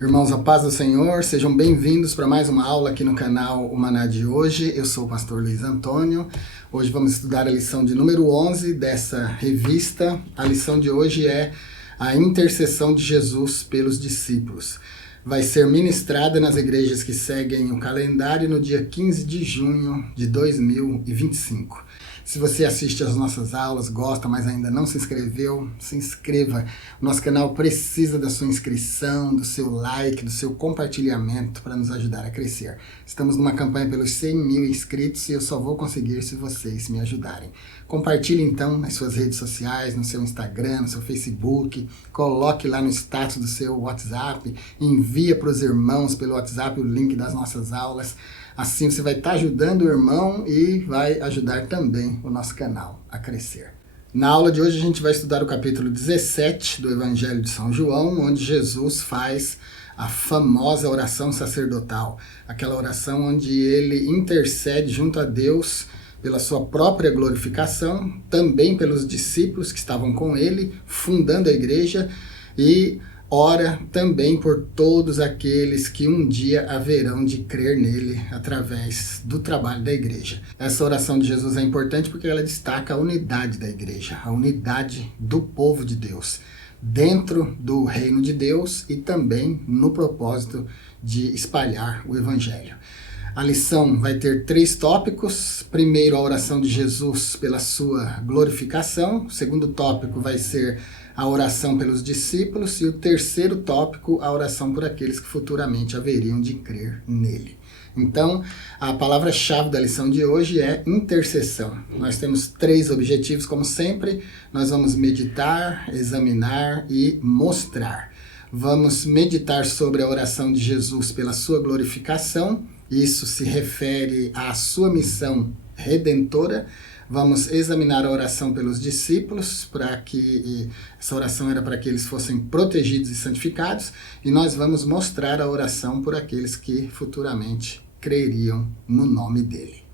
Irmãos, a paz do Senhor, sejam bem-vindos para mais uma aula aqui no canal O Maná de hoje. Eu sou o pastor Luiz Antônio. Hoje vamos estudar a lição de número 11 dessa revista. A lição de hoje é a intercessão de Jesus pelos discípulos. Vai ser ministrada nas igrejas que seguem o calendário no dia 15 de junho de 2025. Se você assiste às nossas aulas, gosta, mas ainda não se inscreveu, se inscreva. O nosso canal precisa da sua inscrição, do seu like, do seu compartilhamento para nos ajudar a crescer. Estamos numa campanha pelos 100 mil inscritos e eu só vou conseguir se vocês me ajudarem. Compartilhe então nas suas redes sociais, no seu Instagram, no seu Facebook, coloque lá no status do seu WhatsApp, envia para os irmãos pelo WhatsApp o link das nossas aulas. Assim você vai estar ajudando o irmão e vai ajudar também o nosso canal a crescer. Na aula de hoje a gente vai estudar o capítulo 17 do Evangelho de São João, onde Jesus faz a famosa oração sacerdotal. Aquela oração onde ele intercede junto a Deus pela sua própria glorificação, também pelos discípulos que estavam com ele, fundando a igreja, e ora também por todos aqueles que um dia haverão de crer nele através do trabalho da igreja. Essa oração de Jesus é importante porque ela destaca a unidade da igreja, a unidade do povo de Deus, dentro do reino de Deus e também no propósito de espalhar o evangelho. A lição vai ter 3 tópicos. Primeiro, a oração de Jesus pela sua glorificação. O segundo tópico vai ser a oração pelos discípulos. E o terceiro tópico, a oração por aqueles que futuramente haveriam de crer nele. Então, a palavra-chave da lição de hoje é intercessão. Nós temos 3 objetivos, como sempre. Nós vamos meditar, examinar e mostrar. Vamos meditar sobre a oração de Jesus pela sua glorificação. Isso se refere à sua missão redentora. Vamos examinar a oração pelos discípulos, para que essa oração era para que eles fossem protegidos e santificados, e nós vamos mostrar a oração por aqueles que futuramente creriam no nome dele.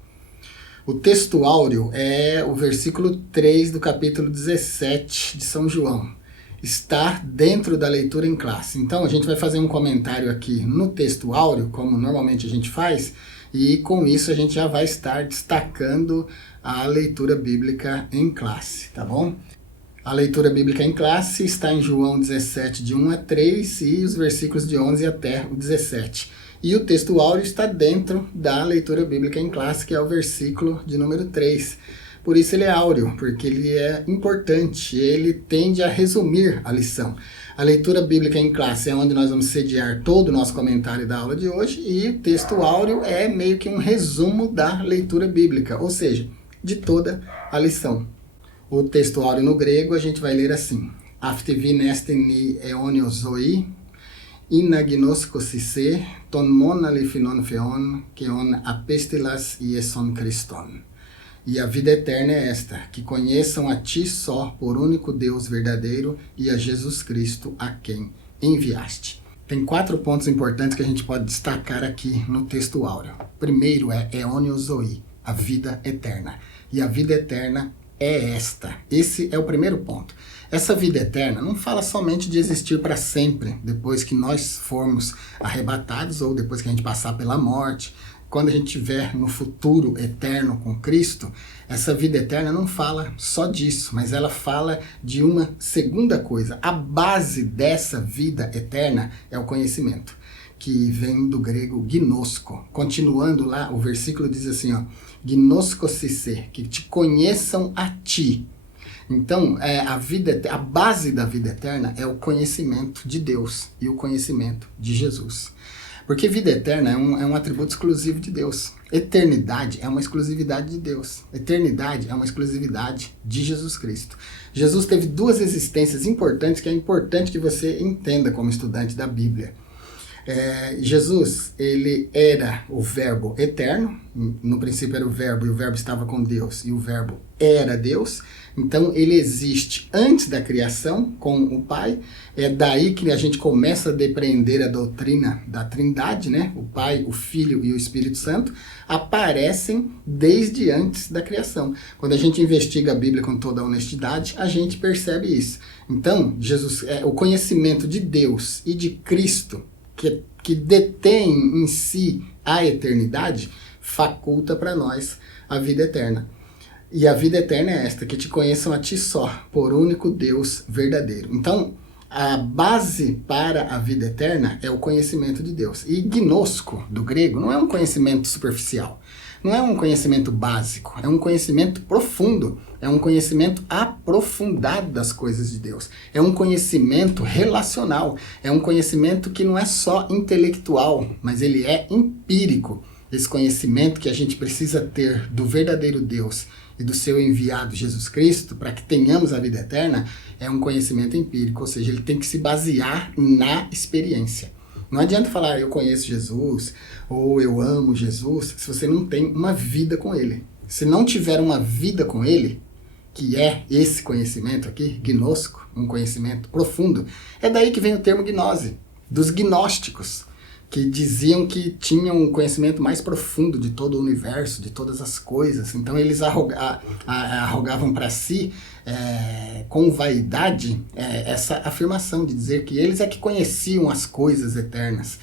O texto áureo é o versículo 3 do capítulo 17 de São João. Está dentro da leitura em classe. Então a gente vai fazer um comentário aqui no texto áureo, como normalmente a gente faz, e com isso a gente já vai estar destacando a leitura bíblica em classe, tá bom? A leitura bíblica em classe está em João 17, de 1 a 3, e os versículos de 11 até o 17. E o texto áureo está dentro da leitura bíblica em classe, que é o versículo de número 3. Por isso ele é áureo, porque ele é importante, ele tende a resumir a lição. A leitura bíblica em classe é onde nós vamos sediar todo o nosso comentário da aula de hoje, e o texto áureo é meio que um resumo da leitura bíblica, ou seja, de toda a lição. O texto áureo no grego a gente vai ler assim: Aftevi nesteni eonio zoi, inagnoskosise, ton mon alifinon feon, keon apestilas ieson Christon. E a vida eterna é esta, que conheçam a ti só, por único Deus verdadeiro, e a Jesus Cristo, a quem enviaste. Tem 4 pontos importantes que a gente pode destacar aqui no texto áureo. Primeiro é Eonio Zoe, a vida eterna. E a vida eterna é esta. Esse é o primeiro ponto. Essa vida eterna não fala somente de existir para sempre, depois que nós formos arrebatados ou depois que a gente passar pela morte. Quando a gente estiver no futuro eterno com Cristo, essa vida eterna não fala só disso, mas ela fala de uma segunda coisa. A base dessa vida eterna é o conhecimento, que vem do grego gnosko. Continuando lá, o versículo diz assim, ó, gnoskosise, que te conheçam a ti. Então, a base da vida eterna é o conhecimento de Deus e o conhecimento de Jesus. Porque vida eterna é um atributo exclusivo de Deus. Eternidade é uma exclusividade de Deus. Eternidade é uma exclusividade de Jesus Cristo. Jesus teve 2 existências importantes que é importante que você entenda como estudante da Bíblia. Jesus, ele era o verbo eterno, no princípio era o verbo, e o verbo estava com Deus, e o verbo era Deus, então ele existe antes da criação com o Pai, é daí que a gente começa a depreender a doutrina da Trindade, né? O Pai, o Filho e o Espírito Santo aparecem desde antes da criação. Quando a gente investiga a Bíblia com toda a honestidade, a gente percebe isso. Então, Jesus, o conhecimento de Deus e de Cristo que detém em si a eternidade, faculta para nós a vida eterna. E a vida eterna é esta, que te conheçam a ti só, por único Deus verdadeiro. Então, a base para a vida eterna é o conhecimento de Deus. E gnosko, do grego, não é um conhecimento superficial, não é um conhecimento básico, é um conhecimento profundo, é um conhecimento aprofundado das coisas de Deus. É um conhecimento relacional, é um conhecimento que não é só intelectual, mas ele é empírico. Esse conhecimento que a gente precisa ter do verdadeiro Deus e do seu enviado Jesus Cristo, para que tenhamos a vida eterna, é um conhecimento empírico, ou seja, ele tem que se basear na experiência. Não adianta falar, eu conheço Jesus, ou eu amo Jesus, se você não tem uma vida com ele. Se não tiver uma vida com ele, que é esse conhecimento aqui, gnosko, um conhecimento profundo, é daí que vem o termo gnose, dos gnósticos, que diziam que tinham um conhecimento mais profundo de todo o universo, de todas as coisas. Então eles arrogavam para si, com vaidade, essa afirmação de dizer que eles é que conheciam as coisas eternas.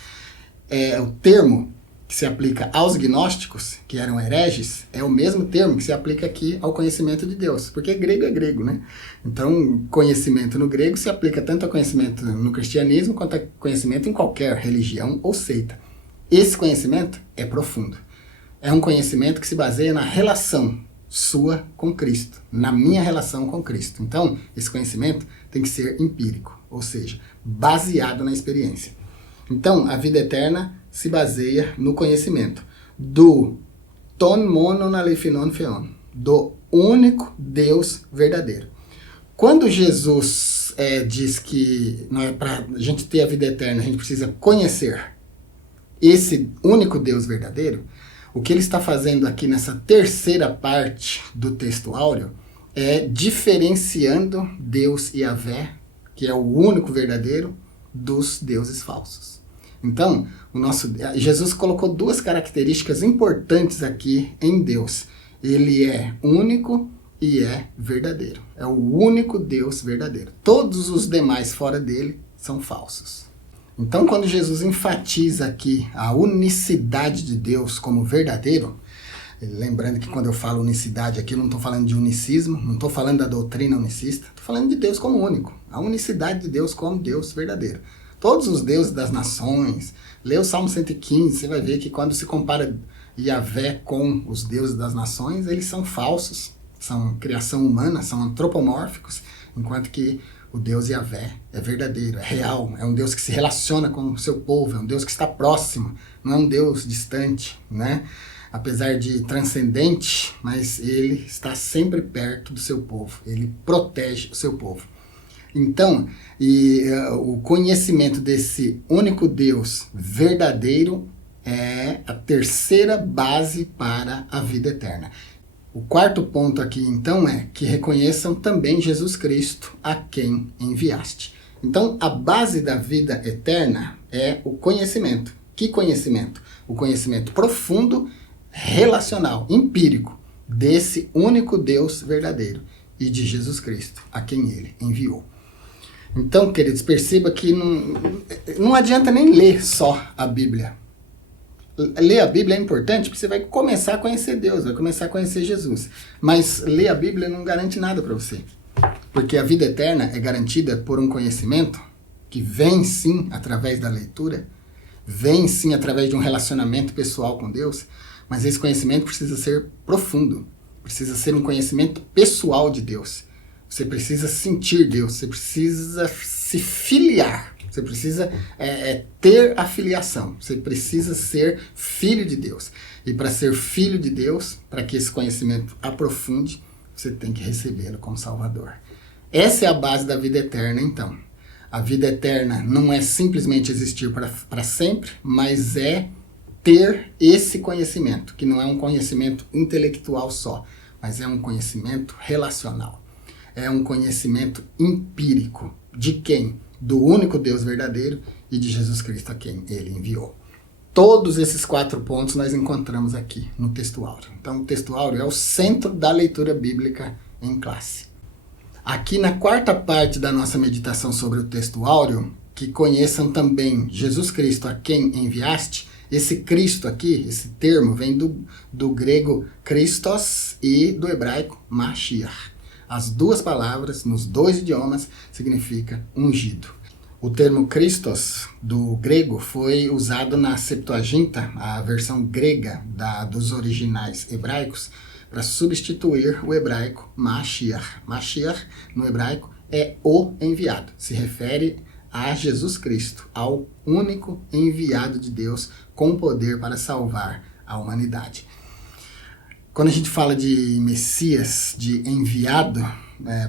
O termo que se aplica aos gnósticos, que eram hereges, é o mesmo termo que se aplica aqui ao conhecimento de Deus, porque grego é grego, né? Então, conhecimento no grego se aplica tanto ao conhecimento no cristianismo, quanto ao conhecimento em qualquer religião ou seita. Esse conhecimento é profundo. É um conhecimento que se baseia na relação sua com Cristo, na minha relação com Cristo. Então, esse conhecimento tem que ser empírico, ou seja, baseado na experiência. Então, a vida eterna se baseia no conhecimento do ton monon alephinon theon, do único Deus verdadeiro. Quando Jesus diz que para a gente ter a vida eterna, a gente precisa conhecer esse único Deus verdadeiro, o que ele está fazendo aqui nessa terceira parte do texto áureo é diferenciando Deus Yahvé, que é o único verdadeiro, dos deuses falsos. Então, Jesus colocou duas características importantes aqui em Deus. Ele é único e é verdadeiro. É o único Deus verdadeiro. Todos os demais fora dele são falsos. Então, quando Jesus enfatiza aqui a unicidade de Deus como verdadeiro, lembrando que quando eu falo unicidade aqui, eu não estou falando de unicismo, não estou falando da doutrina unicista, estou falando de Deus como único. A unicidade de Deus como Deus verdadeiro. Todos os deuses das nações, lê o Salmo 115, você vai ver que quando se compara Yahvé com os deuses das nações, eles são falsos, são criação humana, são antropomórficos, enquanto que o Deus Yahvé é verdadeiro, é real, é um Deus que se relaciona com o seu povo, é um Deus que está próximo, não é um Deus distante, né? Apesar de transcendente, mas ele está sempre perto do seu povo, ele protege o seu povo. Então, o conhecimento desse único Deus verdadeiro é a terceira base para a vida eterna. O quarto ponto aqui, então, é que reconheçam também Jesus Cristo, a quem enviaste. Então, a base da vida eterna é o conhecimento. Que conhecimento? O conhecimento profundo, relacional, empírico, desse único Deus verdadeiro e de Jesus Cristo, a quem ele enviou. Então, queridos, perceba que não adianta nem ler só a Bíblia. Ler a Bíblia é importante porque você vai começar a conhecer Deus, vai começar a conhecer Jesus. Mas ler a Bíblia não garante nada para você. Porque a vida eterna é garantida por um conhecimento que vem sim através da leitura, vem sim através de um relacionamento pessoal com Deus, mas esse conhecimento precisa ser profundo, precisa ser um conhecimento pessoal de Deus. Você precisa sentir Deus, você precisa se filiar, você precisa ter a filiação, você precisa ser filho de Deus. E para ser filho de Deus, para que esse conhecimento aprofunde, você tem que recebê-lo como Salvador. Essa é a base da vida eterna, então. A vida eterna não é simplesmente existir para sempre, mas é ter esse conhecimento, que não é um conhecimento intelectual só, mas é um conhecimento relacional. É um conhecimento empírico. De quem? Do único Deus verdadeiro e de Jesus Cristo a quem ele enviou. Todos esses 4 pontos nós encontramos aqui no texto áureo. Então o texto áureo é o centro da leitura bíblica em classe. Aqui na quarta parte da nossa meditação sobre o texto áureo, que conheçam também Jesus Cristo, a quem enviaste. Esse Cristo aqui, esse termo, vem do grego Christos e do hebraico Mashiach. As duas palavras, nos dois idiomas, significa ungido. O termo Christos, do grego, foi usado na Septuaginta, a versão grega dos originais hebraicos, para substituir o hebraico Mashiach. Mashiach, no hebraico, é o enviado. Se refere a Jesus Cristo, ao único enviado de Deus com poder para salvar a humanidade. Quando a gente fala de Messias, de enviado,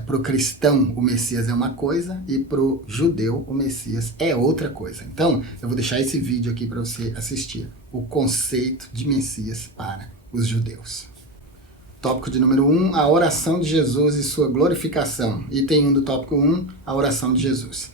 para o cristão o Messias é uma coisa e para o judeu o Messias é outra coisa. Então, eu vou deixar esse vídeo aqui para você assistir. O conceito de Messias para os judeus. Tópico de número 1, a oração de Jesus e sua glorificação. Item 1 do tópico 1, a oração de Jesus.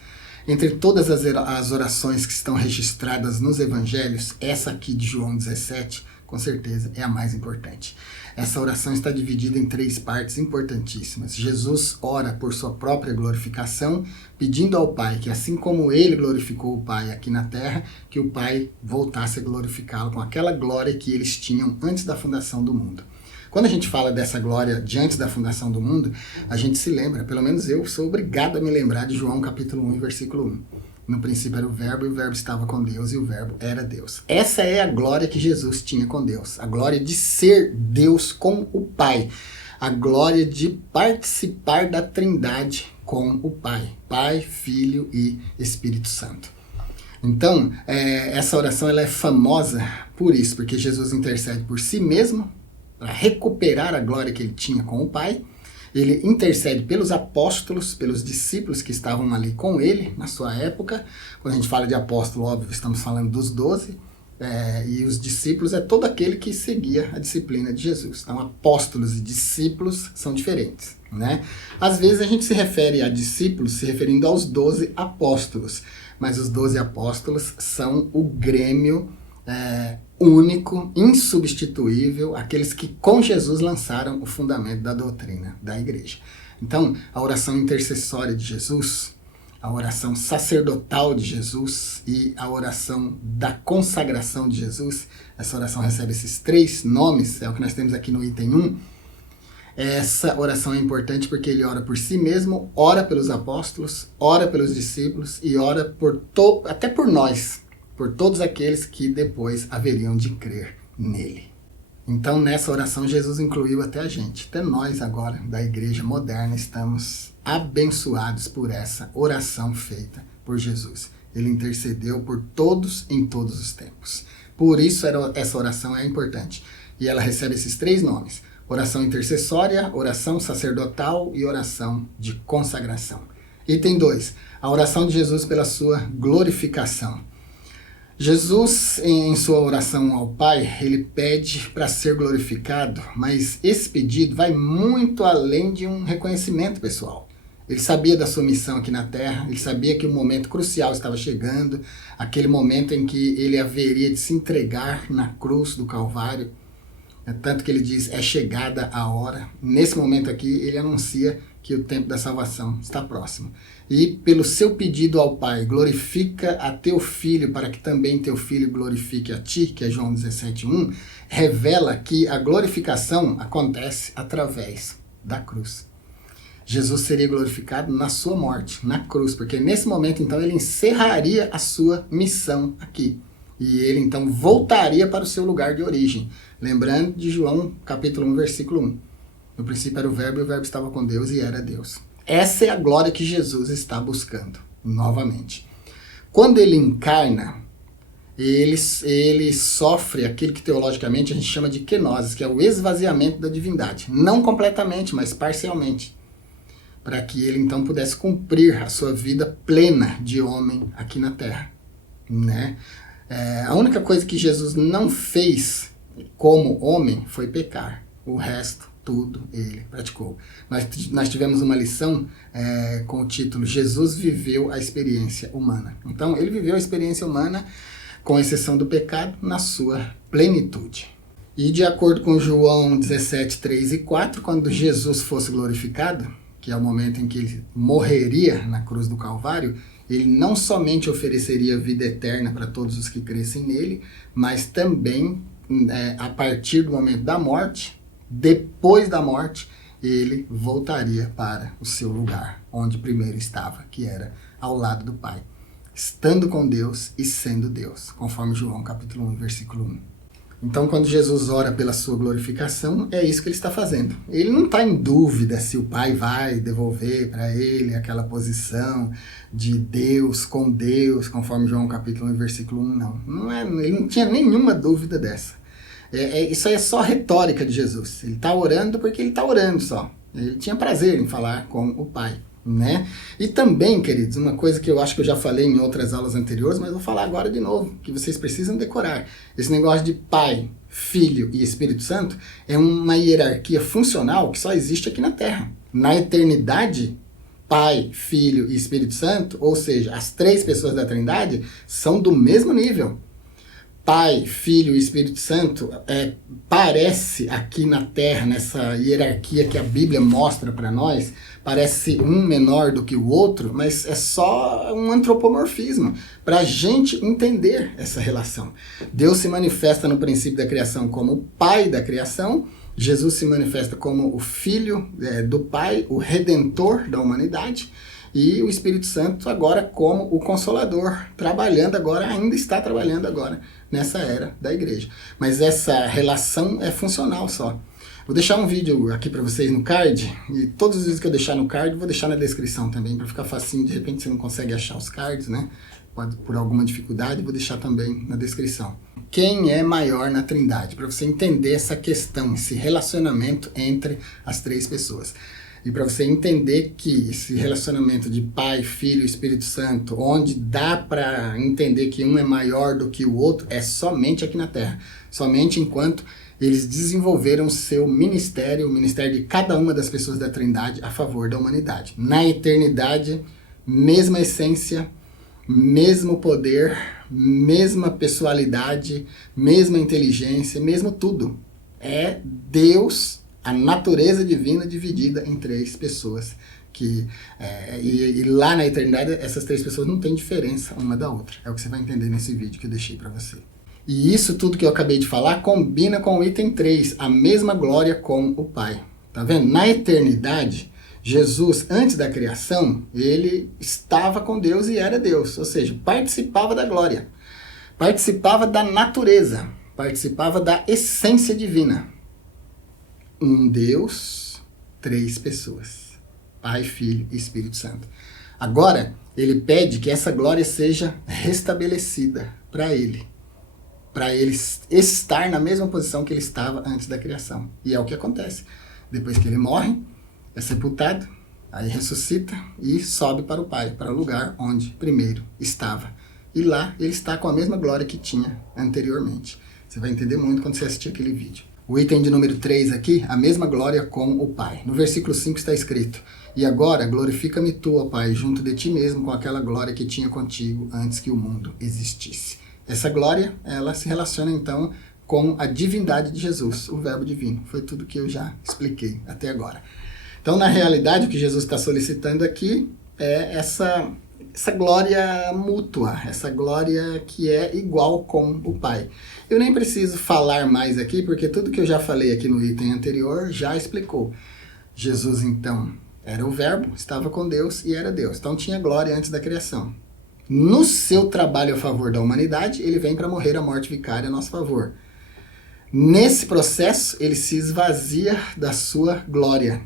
Entre todas as orações que estão registradas nos evangelhos, essa aqui de João 17, com certeza é a mais importante. Essa oração está dividida em 3 partes importantíssimas. Jesus ora por sua própria glorificação, pedindo ao Pai que, assim como ele glorificou o Pai aqui na terra, que o Pai voltasse a glorificá-lo com aquela glória que eles tinham antes da fundação do mundo. Quando a gente fala dessa glória de antes da fundação do mundo, a gente se lembra, pelo menos eu sou obrigado a me lembrar de João capítulo 1, versículo 1. No princípio era o verbo, e o verbo estava com Deus, e o verbo era Deus. Essa é a glória que Jesus tinha com Deus. A glória de ser Deus com o Pai. A glória de participar da Trindade com o Pai. Pai, Filho e Espírito Santo. Então, essa oração ela é famosa por isso, porque Jesus intercede por si mesmo, para recuperar a glória que ele tinha com o Pai. Ele intercede pelos apóstolos, pelos discípulos que estavam ali com ele na sua época. Quando a gente fala de apóstolo, óbvio, estamos falando dos 12. E os discípulos é todo aquele que seguia a disciplina de Jesus. Então, apóstolos e discípulos são diferentes, né? Às vezes a gente se refere a discípulos se referindo aos 12 apóstolos. Mas os 12 apóstolos são o grêmio único, insubstituível, aqueles que com Jesus lançaram o fundamento da doutrina da igreja. Então, a oração intercessória de Jesus, a oração sacerdotal de Jesus e a oração da consagração de Jesus, essa oração recebe esses 3 nomes, é o que nós temos aqui no item 1. Essa oração é importante porque ele ora por si mesmo, ora pelos apóstolos, ora pelos discípulos e ora até por nós, por todos aqueles que depois haveriam de crer nele. Então, nessa oração, Jesus incluiu até a gente. Até nós agora, da igreja moderna, estamos abençoados por essa oração feita por Jesus. Ele intercedeu por todos em todos os tempos. Por isso, essa oração é importante. E ela recebe esses 3 nomes. Oração intercessória, oração sacerdotal e oração de consagração. Item 2. A oração de Jesus pela sua glorificação. Jesus, em sua oração ao Pai, ele pede para ser glorificado, mas esse pedido vai muito além de um reconhecimento pessoal. Ele sabia da sua missão aqui na Terra, ele sabia que o momento crucial estava chegando, aquele momento em que ele haveria de se entregar na cruz do Calvário. Tanto que ele diz, é chegada a hora. Nesse momento aqui, ele anuncia que o tempo da salvação está próximo. E pelo seu pedido ao Pai, glorifica a teu Filho, para que também teu Filho glorifique a ti, que é João 17:1, revela que a glorificação acontece através da cruz. Jesus seria glorificado na sua morte, na cruz, porque nesse momento, então, ele encerraria a sua missão aqui. E ele, então, voltaria para o seu lugar de origem. Lembrando de João, capítulo 1, versículo 1. No princípio era o verbo, e o verbo estava com Deus, e era Deus. Essa é a glória que Jesus está buscando, novamente. Quando ele encarna, ele sofre aquilo que teologicamente a gente chama de kenosis, que é o esvaziamento da divindade. Não completamente, mas parcialmente. Para que ele, então, pudesse cumprir a sua vida plena de homem aqui na Terra, né? A única coisa que Jesus não fez como homem foi pecar. O resto, tudo, ele praticou. Nós tivemos uma lição com o título Jesus viveu a experiência humana. Então, ele viveu a experiência humana, com exceção do pecado, na sua plenitude. E de acordo com João 17, 3 e 4, quando Jesus fosse glorificado, que é o momento em que ele morreria na cruz do Calvário, ele não somente ofereceria vida eterna para todos os que crescem nele, mas também, a partir do momento da morte, depois da morte, ele voltaria para o seu lugar, onde primeiro estava, que era ao lado do Pai, estando com Deus e sendo Deus, conforme João capítulo 1, versículo 1. Então, quando Jesus ora pela sua glorificação, é isso que ele está fazendo. Ele não está em dúvida se o Pai vai devolver para ele aquela posição de Deus com Deus, conforme João capítulo 1, versículo 1, não. Ele não tinha nenhuma dúvida dessa. Isso aí é só retórica de Jesus. Ele está orando porque ele está orando só. Ele tinha prazer em falar com o Pai, né? E também, queridos, uma coisa que eu acho que eu já falei em outras aulas anteriores, mas vou falar agora de novo, que vocês precisam decorar. Esse negócio de Pai, Filho e Espírito Santo é uma hierarquia funcional que só existe aqui na Terra. Na eternidade, Pai, Filho e Espírito Santo, ou seja, as três pessoas da Trindade, são do mesmo nível. Pai, Filho e Espírito Santo parece aqui na Terra, nessa hierarquia que a Bíblia mostra para nós, parece um menor do que o outro, mas é só um antropomorfismo para a gente entender essa relação. Deus se manifesta no princípio da criação como o Pai da criação, Jesus se manifesta como o Filho do Pai, o Redentor da humanidade, e o Espírito Santo agora como o Consolador, trabalhando agora, ainda está trabalhando agora, nessa era da igreja. Mas essa relação é funcional só. Vou deixar um vídeo aqui para vocês no card, e todos os vídeos que eu deixar no card, vou deixar na descrição também, para ficar facinho, de repente você não consegue achar os cards, né? Pode, por alguma dificuldade, vou deixar também na descrição. Quem é maior na Trindade? Para você entender essa questão, esse relacionamento entre as três pessoas. E para você entender que esse relacionamento de Pai, Filho e Espírito Santo, onde dá para entender que um é maior do que o outro, é somente aqui na Terra. Somente enquanto eles desenvolveram o seu ministério, o ministério de cada uma das pessoas da Trindade a favor da humanidade. Na eternidade, mesma essência, mesmo poder, mesma pessoalidade, mesma inteligência, mesmo tudo. É Deus, a natureza divina dividida em três pessoas. E lá na eternidade, essas três pessoas não têm diferença uma da outra. É o que você vai entender nesse vídeo que eu deixei para você. E isso tudo que eu acabei de falar combina com o item 3, a mesma glória com o Pai. Tá vendo? Na eternidade, Jesus, antes da criação, ele estava com Deus e era Deus. Ou seja, participava da glória, participava da natureza, participava da essência divina. Um Deus, três pessoas. Pai, Filho e Espírito Santo. Agora, ele pede que essa glória seja restabelecida para ele estar na mesma posição que ele estava antes da criação. E é o que acontece. Depois que ele morre, é sepultado, aí ressuscita e sobe para o Pai, para o lugar onde primeiro estava. E lá ele está com a mesma glória que tinha anteriormente. Você vai entender muito quando você assistir aquele vídeo. O item de número 3 aqui, a mesma glória com o Pai. No versículo 5 está escrito: E agora glorifica-me tu, ó Pai, junto de ti mesmo, com aquela glória que tinha contigo antes que o mundo existisse. Essa glória, ela se relaciona então com a divindade de Jesus, o verbo divino. Foi tudo que eu já expliquei até agora. Então, na realidade, o que Jesus está solicitando aqui é essa glória mútua, essa glória que é igual com o Pai. Eu nem preciso falar mais aqui, porque tudo que eu já falei aqui no item anterior já explicou. Jesus, então, era o verbo, estava com Deus e era Deus. Então, tinha glória antes da criação. No seu trabalho a favor da humanidade, ele vem para morrer a morte vicária a nosso favor. Nesse processo, ele se esvazia da sua glória.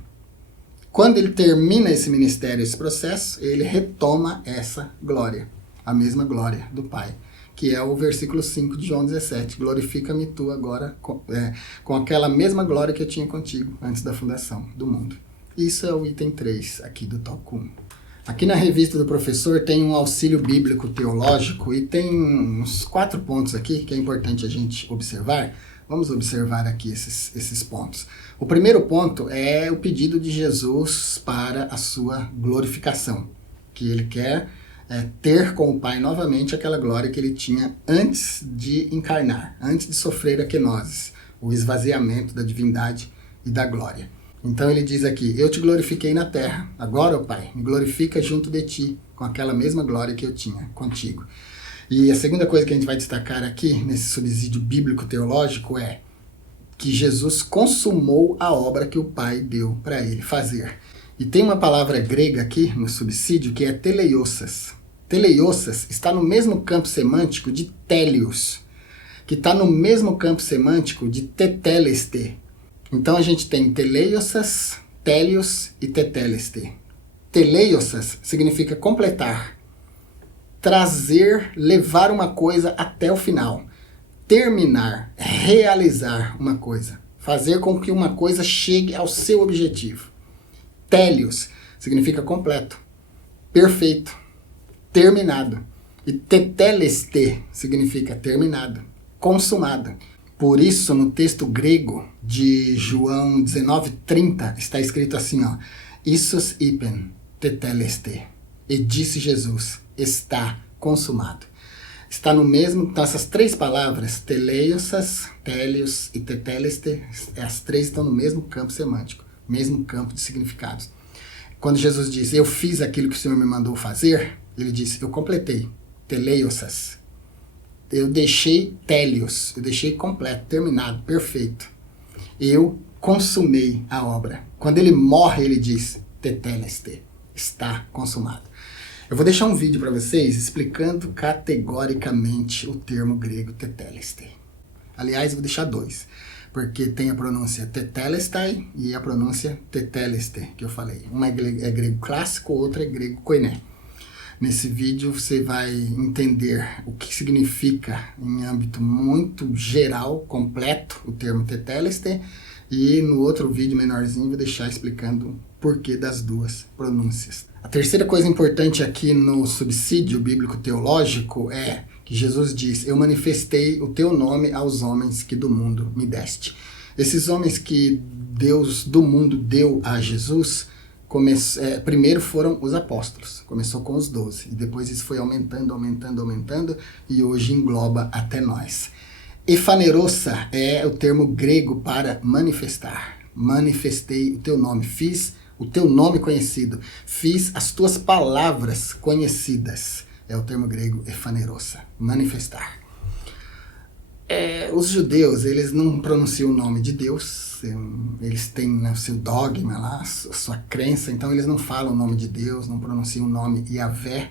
Quando ele termina esse ministério, esse processo, ele retoma essa glória, a mesma glória do Pai, que é o versículo 5 de João 17. Glorifica-me tu agora com aquela mesma glória que eu tinha contigo antes da fundação do mundo. Isso é o item 3 aqui do tópico 1. Aqui na revista do professor tem um auxílio bíblico teológico e tem uns 4 pontos aqui que é importante a gente observar. Vamos observar aqui esses pontos. O primeiro ponto é o pedido de Jesus para a sua glorificação, que ele quer ter com o Pai novamente aquela glória que ele tinha antes de encarnar, antes de sofrer a kenosis, o esvaziamento da divindade e da glória. Então ele diz aqui: eu te glorifiquei na terra, agora, ó Pai, me glorifica junto de ti, com aquela mesma glória que eu tinha contigo. E a segunda coisa que a gente vai destacar aqui, nesse subsídio bíblico-teológico, é que Jesus consumou a obra que o Pai deu para ele fazer. E tem uma palavra grega aqui no subsídio que é teleiosas. Teleiosas está no mesmo campo semântico de télios, que está no mesmo campo semântico de teteleste. Então a gente tem teleiosas, télios e teteleste. Teleiosas significa completar, trazer, levar uma coisa até o final, terminar, realizar uma coisa, fazer com que uma coisa chegue ao seu objetivo. Télios significa completo, perfeito, terminado. E teteleste significa terminado, consumado. Por isso, no texto grego de João 19:30, está escrito assim, ó, Isos ipen teteleste. E disse Jesus, está consumado. Está no mesmo, então essas três palavras, teleiosas, télios e teteleste, as três estão no mesmo campo semântico, mesmo campo de significados. Quando Jesus diz, eu fiz aquilo que o Senhor me mandou fazer, ele disse, eu completei, teleiosas. Eu deixei télios, eu deixei completo, terminado, perfeito. Eu consumei a obra. Quando ele morre, ele diz, teteleste, está consumado. Eu vou deixar um vídeo para vocês explicando categoricamente o termo grego teteleste. Aliás, eu vou deixar dois, porque tem a pronúncia tetelestai e a pronúncia teteleste, que eu falei. Uma é grego clássico, outra é grego koiné. Nesse vídeo você vai entender o que significa, em âmbito muito geral, completo, o termo teteleste, e no outro vídeo menorzinho vou deixar explicando o porquê das duas pronúncias. A terceira coisa importante aqui no subsídio bíblico-teológico é que Jesus diz, eu manifestei o teu nome aos homens que do mundo me deste. Esses homens que Deus do mundo deu a Jesus, primeiro foram os apóstolos, começou com os 12, e depois isso foi aumentando, e hoje engloba até nós. Ephanerosa é o termo grego para manifestar. Manifestei o teu nome, fiz o teu nome conhecido, fiz as tuas palavras conhecidas. É o termo grego ephanerosa, manifestar. Os judeus, eles não pronunciam o nome de Deus, eles têm o seu dogma lá, a sua crença, então eles não falam o nome de Deus, não pronunciam o nome Yahvé,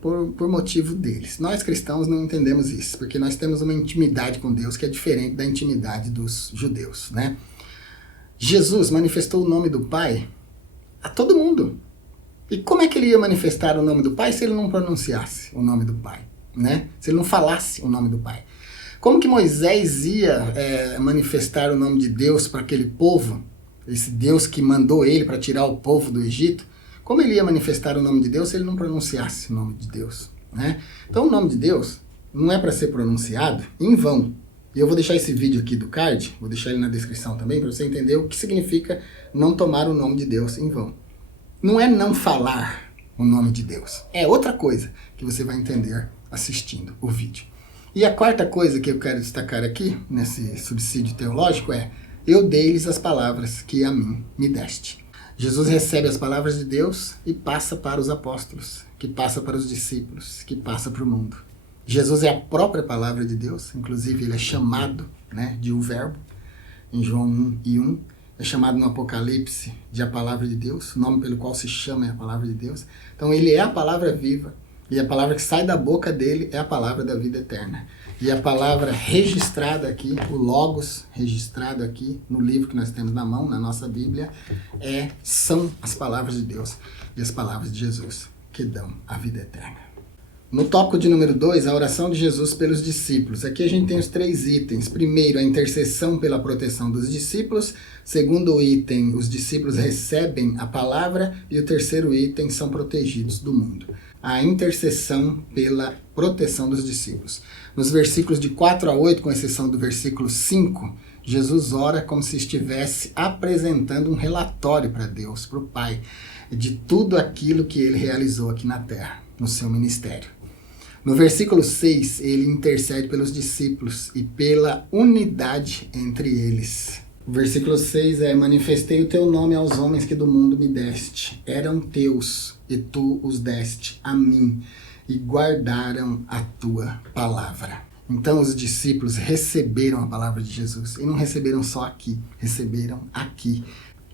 por motivo deles. Nós cristãos não entendemos isso, porque nós temos uma intimidade com Deus que é diferente da intimidade dos judeus, né? Jesus manifestou o nome do Pai a todo mundo. E como é que ele ia manifestar o nome do Pai se ele não pronunciasse o nome do Pai, né? Se ele não falasse o nome do Pai? Como que Moisés ia manifestar o nome de Deus para aquele povo, esse Deus que mandou ele para tirar o povo do Egito? Como ele ia manifestar o nome de Deus se ele não pronunciasse o nome de Deus, né? Então o nome de Deus não é para ser pronunciado em vão. E eu vou deixar esse vídeo aqui do card, vou deixar ele na descrição também, para você entender o que significa não tomar o nome de Deus em vão. Não é não falar o nome de Deus, é outra coisa que você vai entender assistindo o vídeo. E a quarta coisa que eu quero destacar aqui, nesse subsídio teológico, é eu dei-lhes as palavras que a mim me deste. Jesus recebe as palavras de Deus e passa para os apóstolos, que passa para os discípulos, que passa para o mundo. Jesus é a própria palavra de Deus, inclusive ele é chamado, né, de o verbo, em João 1:1. É chamado no Apocalipse de a palavra de Deus, o nome pelo qual se chama é a palavra de Deus. Então ele é a palavra viva, e a palavra que sai da boca dele é a palavra da vida eterna. E a palavra registrada aqui, o Logos registrado aqui no livro que nós temos na mão, na nossa Bíblia, são as palavras de Deus e as palavras de Jesus que dão a vida eterna. No tópico de número 2, a oração de Jesus pelos discípulos. Aqui a gente tem os 3 itens. Primeiro, a intercessão pela proteção dos discípulos. Segundo item, os discípulos recebem a palavra. E o terceiro item, são protegidos do mundo. A intercessão pela proteção dos discípulos. Nos versículos de 4 a 8, com exceção do versículo 5, Jesus ora como se estivesse apresentando um relatório para Deus, para o Pai, de tudo aquilo que ele realizou aqui na terra, no seu ministério. No versículo 6, ele intercede pelos discípulos e pela unidade entre eles. O versículo 6 é: manifestei o teu nome aos homens que do mundo me deste. Eram teus, e tu os deste a mim, e guardaram a tua palavra. Então os discípulos receberam a palavra de Jesus. E não receberam só aqui, receberam aqui.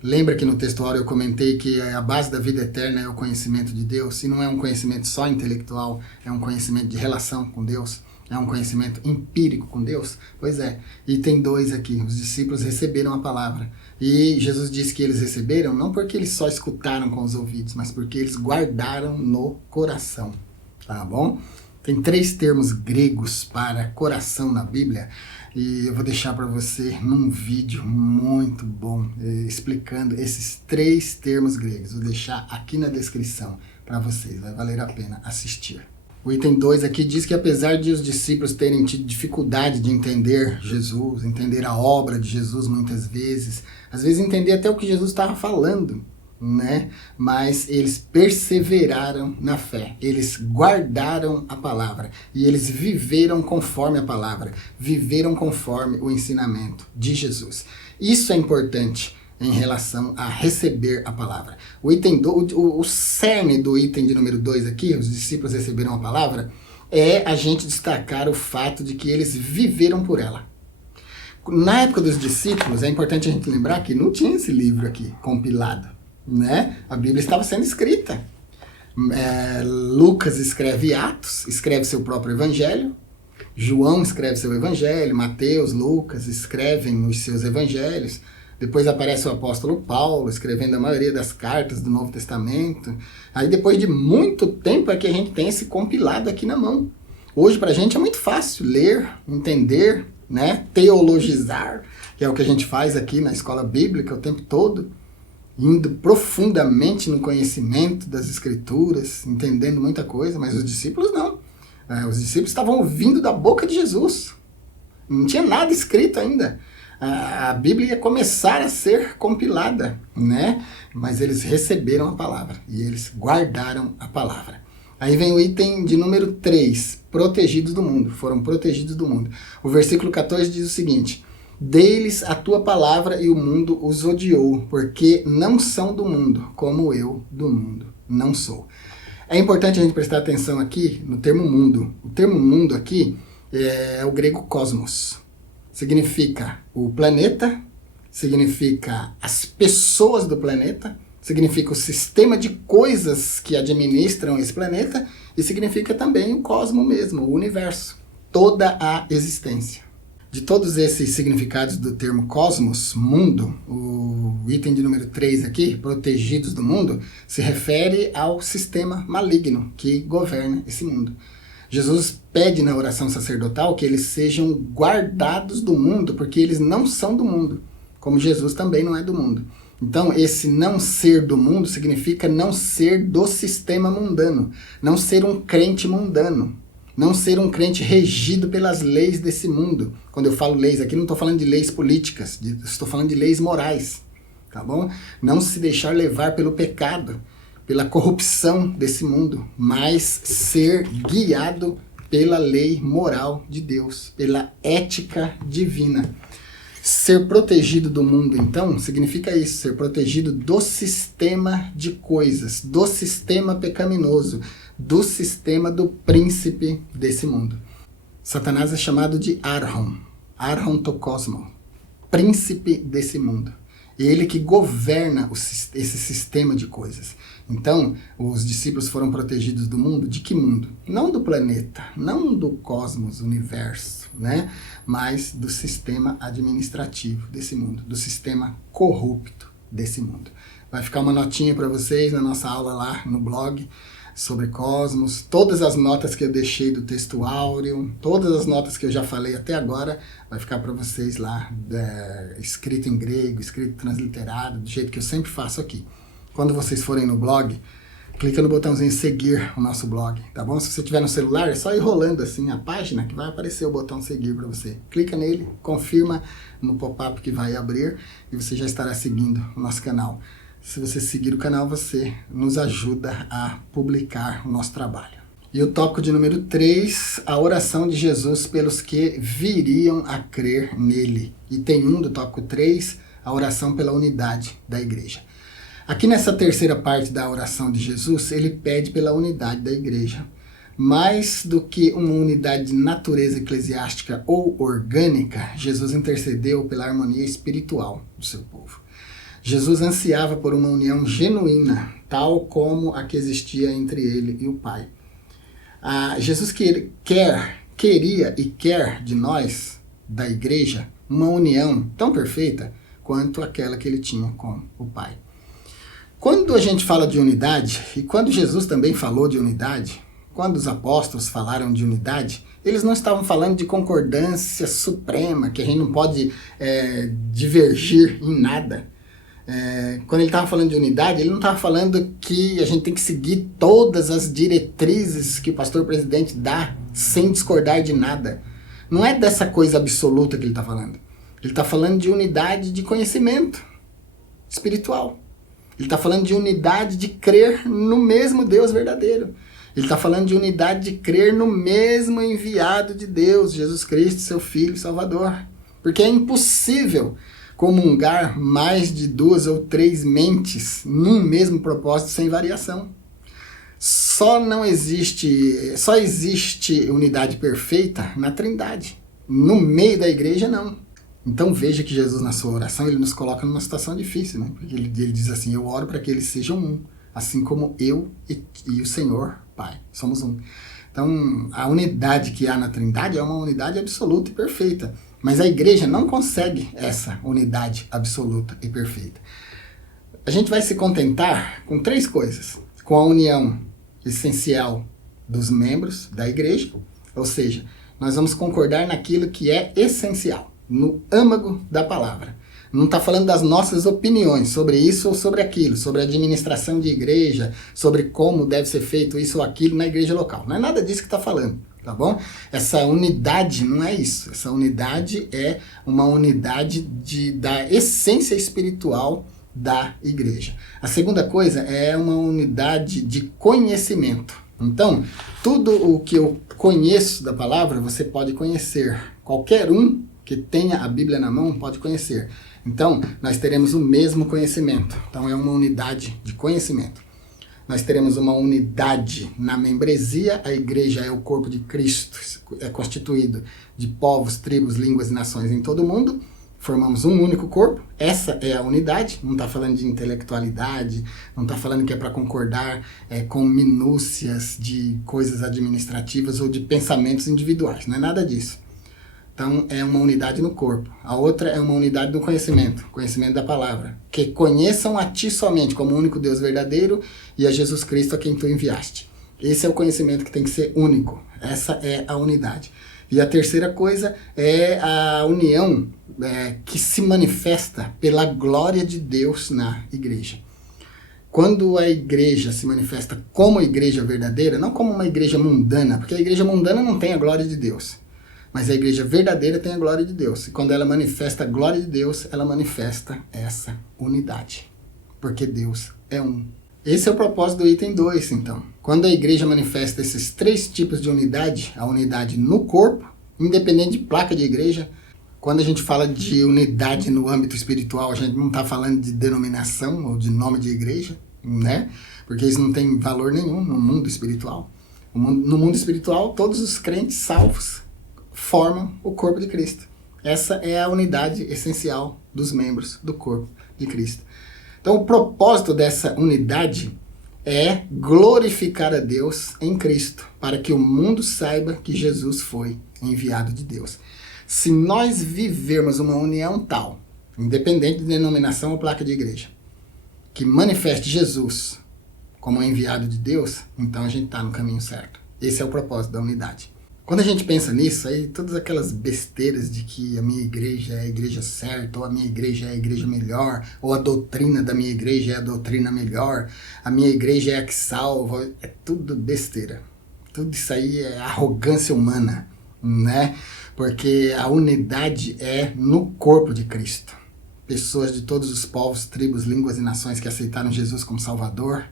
Lembra que no textuário eu comentei que a base da vida eterna é o conhecimento de Deus? E não é um conhecimento só intelectual, é um conhecimento de relação com Deus. É um conhecimento empírico com Deus? Pois é, e tem 2 aqui, os discípulos receberam a palavra. E Jesus disse que eles receberam não porque eles só escutaram com os ouvidos, mas porque eles guardaram no coração, tá bom? Tem 3 termos gregos para coração na Bíblia, e eu vou deixar para você num vídeo muito bom, explicando esses 3 termos gregos. Vou deixar aqui na descrição para vocês, vai valer a pena assistir. O item 2 aqui diz que apesar de os discípulos terem tido dificuldade de entender Jesus, entender a obra de Jesus muitas vezes, às vezes entender até o que Jesus estava falando, né? Mas eles perseveraram na fé, eles guardaram a palavra e eles viveram conforme a palavra, viveram conforme o ensinamento de Jesus. Isso é importante em relação a receber a palavra. O cerne do item de número 2 aqui, os discípulos receberam a palavra, é a gente destacar o fato de que eles viveram por ela. Na época dos discípulos, é importante a gente lembrar que não tinha esse livro aqui compilado, né? A Bíblia estava sendo escrita. Lucas escreve Atos, escreve seu próprio evangelho, João escreve seu evangelho, Mateus, Lucas escrevem os seus evangelhos. Depois aparece o apóstolo Paulo, escrevendo a maioria das cartas do Novo Testamento. Aí depois de muito tempo é que a gente tem esse compilado aqui na mão. Hoje pra gente é muito fácil ler, entender, né? Teologizar, que é o que a gente faz aqui na escola bíblica o tempo todo, indo profundamente no conhecimento das escrituras, entendendo muita coisa, mas os discípulos não. Os discípulos estavam ouvindo da boca de Jesus. Não tinha nada escrito ainda. A Bíblia ia começar a ser compilada, né? Mas eles receberam a palavra e eles guardaram a palavra. Aí vem o item de número 3, protegidos do mundo, foram protegidos do mundo. O versículo 14 diz o seguinte: dei-lhes a tua palavra e o mundo os odiou, porque não são do mundo, como eu do mundo não sou. É importante a gente prestar atenção aqui no termo mundo. O termo mundo aqui é o grego cosmos. Significa o planeta, significa as pessoas do planeta, significa o sistema de coisas que administram esse planeta e significa também o cosmos mesmo, o universo, toda a existência. De todos esses significados do termo cosmos, mundo, o item de número 3 aqui, protegidos do mundo, se refere ao sistema maligno que governa esse mundo. Jesus pede na oração sacerdotal que eles sejam guardados do mundo, porque eles não são do mundo, como Jesus também não é do mundo. Então, esse não ser do mundo significa não ser do sistema mundano, não ser um crente mundano, não ser um crente regido pelas leis desse mundo. Quando eu falo leis aqui, não estou falando de leis políticas, estou falando de leis morais, tá bom? Não se deixar levar pelo pecado, pela corrupção desse mundo, mas ser guiado pela lei moral de Deus, pela ética divina. Ser protegido do mundo, então, significa isso, ser protegido do sistema de coisas, do sistema pecaminoso, do sistema do príncipe desse mundo. Satanás é chamado de Archon to Cosmo, príncipe desse mundo. Ele que governa esse sistema de coisas. Então, os discípulos foram protegidos do mundo. De que mundo? Não do planeta, não do cosmos, universo, né? Mas do sistema administrativo desse mundo, do sistema corrupto desse mundo. Vai ficar uma notinha para vocês na nossa aula lá no blog sobre cosmos. Todas as notas que eu deixei do texto áureo, todas as notas que eu já falei até agora, vai ficar para vocês lá, escrito em grego, escrito transliterado, do jeito que eu sempre faço aqui. Quando vocês forem no blog, clica no botãozinho seguir o nosso blog, tá bom? Se você tiver no celular, é só ir rolando assim a página que vai aparecer o botão seguir para você. Clica nele, confirma no pop-up que vai abrir e você já estará seguindo o nosso canal. Se você seguir o canal, você nos ajuda a publicar o nosso trabalho. E o tópico de número 3, a oração de Jesus pelos que viriam a crer nele. Item 1 do tópico 3, a oração pela unidade da igreja. Aqui nessa terceira parte da oração de Jesus, ele pede pela unidade da igreja. Mais do que uma unidade de natureza eclesiástica ou orgânica, Jesus intercedeu pela harmonia espiritual do seu povo. Jesus ansiava por uma união genuína, tal como a que existia entre ele e o Pai. Jesus queria e quer de nós, da igreja, uma união tão perfeita quanto aquela que ele tinha com o Pai. Quando a gente fala de unidade, e quando Jesus também falou de unidade, quando os apóstolos falaram de unidade, eles não estavam falando de concordância suprema, que a gente não pode divergir em nada. Quando ele estava falando de unidade, ele não estava falando que a gente tem que seguir todas as diretrizes que o pastor presidente dá, sem discordar de nada. Não é dessa coisa absoluta que ele está falando. Ele está falando de unidade de conhecimento espiritual. Ele está falando de unidade de crer no mesmo Deus verdadeiro. Ele está falando de unidade de crer no mesmo enviado de Deus, Jesus Cristo, seu Filho e Salvador. Porque é impossível comungar mais de 2 ou 3 mentes num mesmo propósito sem variação. Só existe unidade perfeita na Trindade. No meio da igreja, não. Então veja que Jesus, na sua oração, ele nos coloca numa situação difícil, né? Porque ele diz assim, eu oro para que eles sejam um, assim como eu e o Senhor, Pai, somos um. Então, a unidade que há na Trindade é uma unidade absoluta e perfeita. Mas a igreja não consegue essa unidade absoluta e perfeita. A gente vai se contentar com 3 coisas. Com a união essencial dos membros da igreja, ou seja, nós vamos concordar naquilo que é essencial, no âmago da palavra. Não está falando das nossas opiniões sobre isso ou sobre aquilo, sobre a administração de igreja, sobre como deve ser feito isso ou aquilo na igreja local. Não é nada disso que está falando, tá bom? Essa unidade não é isso. Essa unidade é uma unidade da essência espiritual da igreja. A segunda coisa é uma unidade de conhecimento. Então, tudo o que eu conheço da palavra, você pode conhecer. Qualquer um que tenha a Bíblia na mão pode conhecer. Então, nós teremos o mesmo conhecimento. Então, é uma unidade de conhecimento. Nós teremos uma unidade na membresia. A igreja é o corpo de Cristo, é constituído de povos, tribos, línguas e nações em todo o mundo. Formamos um único corpo. Essa é a unidade. Não está falando de intelectualidade, não está falando que é para concordar com minúcias de coisas administrativas ou de pensamentos individuais. Não é nada disso. Então, é uma unidade no corpo. A outra é uma unidade do conhecimento da palavra. Que conheçam a ti somente como o único Deus verdadeiro e a Jesus Cristo a quem tu enviaste. Esse é o conhecimento que tem que ser único. Essa é a unidade. E a terceira coisa é a união que se manifesta pela glória de Deus na igreja. Quando a igreja se manifesta como igreja verdadeira, não como uma igreja mundana, porque a igreja mundana não tem a glória de Deus. Mas a igreja verdadeira tem a glória de Deus. E quando ela manifesta a glória de Deus, ela manifesta essa unidade. Porque Deus é um. Esse é o propósito do item 2, então. Quando a igreja manifesta esses 3 tipos de unidade, a unidade no corpo, independente de placa de igreja, quando a gente fala de unidade no âmbito espiritual, a gente não está falando de denominação ou de nome de igreja, né? Porque isso não tem valor nenhum no mundo espiritual. No mundo espiritual, todos os crentes salvos formam o corpo de Cristo. Essa é a unidade essencial dos membros do corpo de Cristo. Então, o propósito dessa unidade é glorificar a Deus em Cristo, para que o mundo saiba que Jesus foi enviado de Deus. Se nós vivermos uma união tal, independente de denominação ou placa de igreja, que manifeste Jesus como enviado de Deus, então a gente está no caminho certo. Esse é o propósito da unidade. Quando a gente pensa nisso, aí todas aquelas besteiras de que a minha igreja é a igreja certa, ou a minha igreja é a igreja melhor, ou a doutrina da minha igreja é a doutrina melhor, a minha igreja é a que salva, é tudo besteira. Tudo isso aí é arrogância humana, né? Porque a unidade é no corpo de Cristo. Pessoas de todos os povos, tribos, línguas e nações que aceitaram Jesus como Salvador,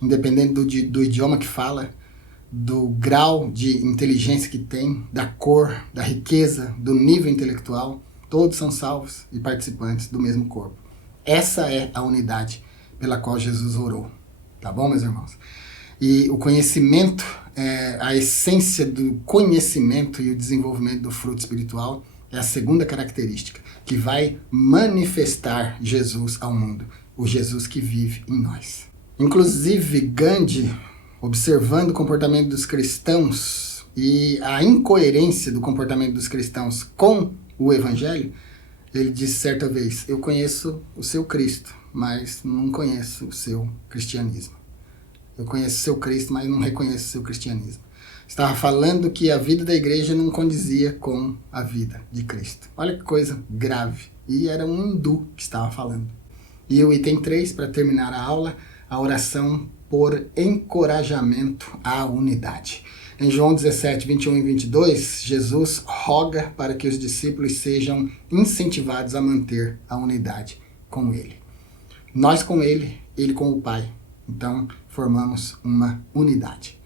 independente do idioma que fala, do grau de inteligência que tem, da cor, da riqueza, do nível intelectual, todos são salvos e participantes do mesmo corpo. Essa é a unidade pela qual Jesus orou. Tá bom, meus irmãos? E o conhecimento, a essência do conhecimento e o desenvolvimento do fruto espiritual é a segunda característica, que vai manifestar Jesus ao mundo, o Jesus que vive em nós. Inclusive, Gandhi, observando o comportamento dos cristãos e a incoerência do comportamento dos cristãos com o Evangelho, ele disse certa vez: eu conheço o seu Cristo, mas não conheço o seu cristianismo. Eu conheço o seu Cristo, mas não reconheço o seu cristianismo. Estava falando que a vida da igreja não condizia com a vida de Cristo. Olha que coisa grave. E era um hindu que estava falando. E o item 3, para terminar a aula, a oração por encorajamento à unidade. Em João 17, 21 e 22, Jesus roga para que os discípulos sejam incentivados a manter a unidade com ele. Nós com ele, ele com o Pai. Então, formamos uma unidade.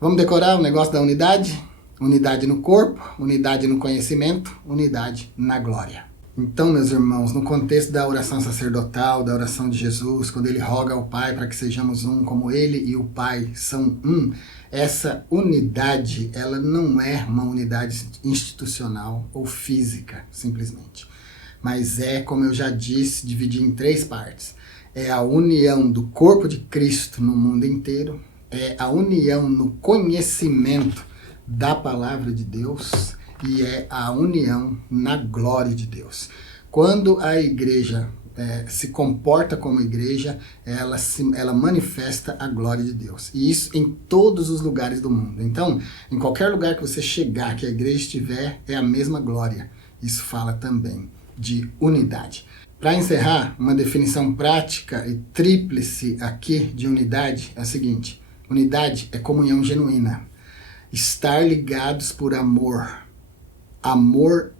Vamos decorar o negócio da unidade? Unidade no corpo, unidade no conhecimento, unidade na glória. Então, meus irmãos, no contexto da oração sacerdotal, da oração de Jesus, quando ele roga ao Pai para que sejamos um, como ele e o Pai são um, essa unidade, ela não é uma unidade institucional ou física, simplesmente. Mas é, como eu já disse, dividir em 3 partes. É a união do corpo de Cristo no mundo inteiro, é a união no conhecimento da palavra de Deus e é a união na glória de Deus. Quando a igreja se comporta como igreja, ela manifesta a glória de Deus. E isso em todos os lugares do mundo. Então, em qualquer lugar que você chegar, que a igreja estiver, é a mesma glória. Isso fala também de unidade. Para encerrar, uma definição prática e tríplice aqui de unidade é a seguinte: unidade é comunhão genuína. Estar ligados por amor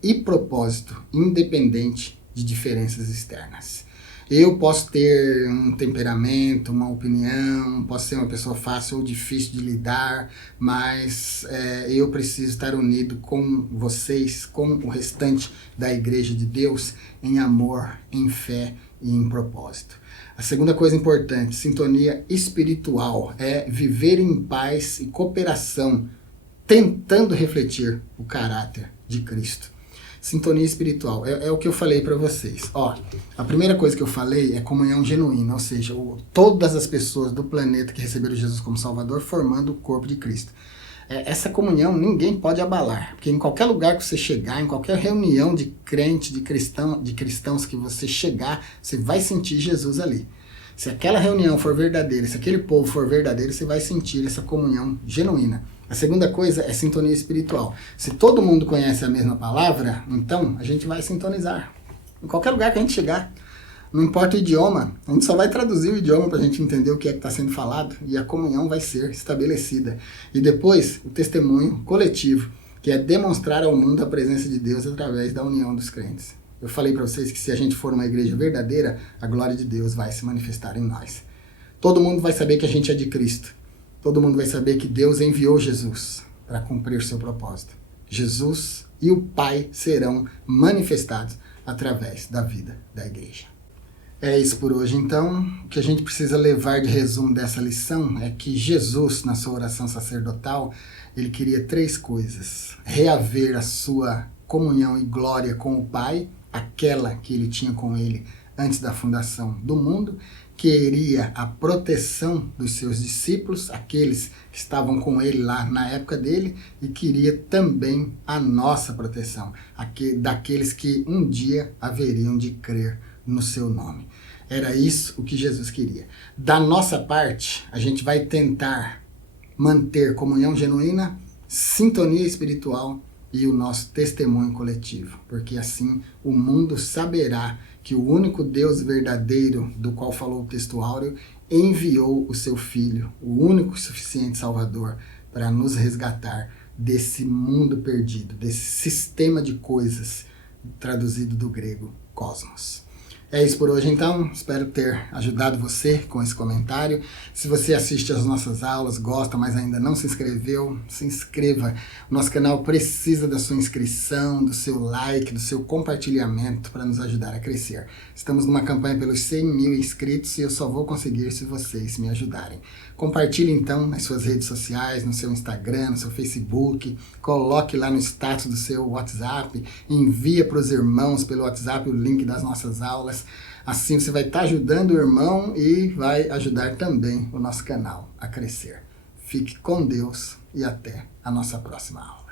e propósito, independente de diferenças externas. Eu posso ter um temperamento, uma opinião, posso ser uma pessoa fácil ou difícil de lidar, mas eu preciso estar unido com vocês, com o restante da Igreja de Deus, em amor, em fé e em propósito. A segunda coisa importante, sintonia espiritual, é viver em paz e cooperação, tentando refletir o caráter de Cristo. Sintonia espiritual, é o que eu falei para vocês. A primeira coisa que eu falei é comunhão genuína, ou seja, todas as pessoas do planeta que receberam Jesus como Salvador formando o corpo de Cristo. Essa comunhão ninguém pode abalar, porque em qualquer lugar que você chegar, em qualquer reunião de crente, de cristãos que você chegar, você vai sentir Jesus ali. Se aquela reunião for verdadeira, se aquele povo for verdadeiro, você vai sentir essa comunhão genuína. A segunda coisa é sintonia espiritual. Se todo mundo conhece a mesma palavra, então a gente vai sintonizar. Em qualquer lugar que a gente chegar, não importa o idioma, a gente só vai traduzir o idioma para a gente entender o que é que está sendo falado e a comunhão vai ser estabelecida. E depois, o testemunho coletivo, que é demonstrar ao mundo a presença de Deus através da união dos crentes. Eu falei para vocês que se a gente for uma igreja verdadeira, a glória de Deus vai se manifestar em nós. Todo mundo vai saber que a gente é de Cristo. Todo mundo vai saber que Deus enviou Jesus para cumprir seu propósito. Jesus e o Pai serão manifestados através da vida da igreja. É isso por hoje, então. O que a gente precisa levar de resumo dessa lição é que Jesus, na sua oração sacerdotal, ele queria 3 coisas. Reaver a sua comunhão e glória com o Pai, aquela que ele tinha com ele antes da fundação do mundo. Queria a proteção dos seus discípulos, aqueles que estavam com ele lá na época dele, e queria também a nossa proteção, daqueles que um dia haveriam de crer no seu nome. Era isso o que Jesus queria. Da nossa parte, a gente vai tentar manter comunhão genuína, sintonia espiritual e o nosso testemunho coletivo, porque assim o mundo saberá que o único Deus verdadeiro do qual falou o texto áureo enviou o seu Filho, o único e suficiente Salvador, para nos resgatar desse mundo perdido, desse sistema de coisas, traduzido do grego, cosmos. É isso por hoje então, espero ter ajudado você com esse comentário. Se você assiste às nossas aulas, gosta, mas ainda não se inscreveu, se inscreva. O nosso canal precisa da sua inscrição, do seu like, do seu compartilhamento para nos ajudar a crescer. Estamos numa campanha pelos 100 mil inscritos e eu só vou conseguir se vocês me ajudarem. Compartilhe então nas suas redes sociais, no seu Instagram, no seu Facebook, coloque lá no status do seu WhatsApp, envia para os irmãos pelo WhatsApp o link das nossas aulas. Assim você vai estar ajudando o irmão e vai ajudar também o nosso canal a crescer. Fique com Deus e até a nossa próxima aula.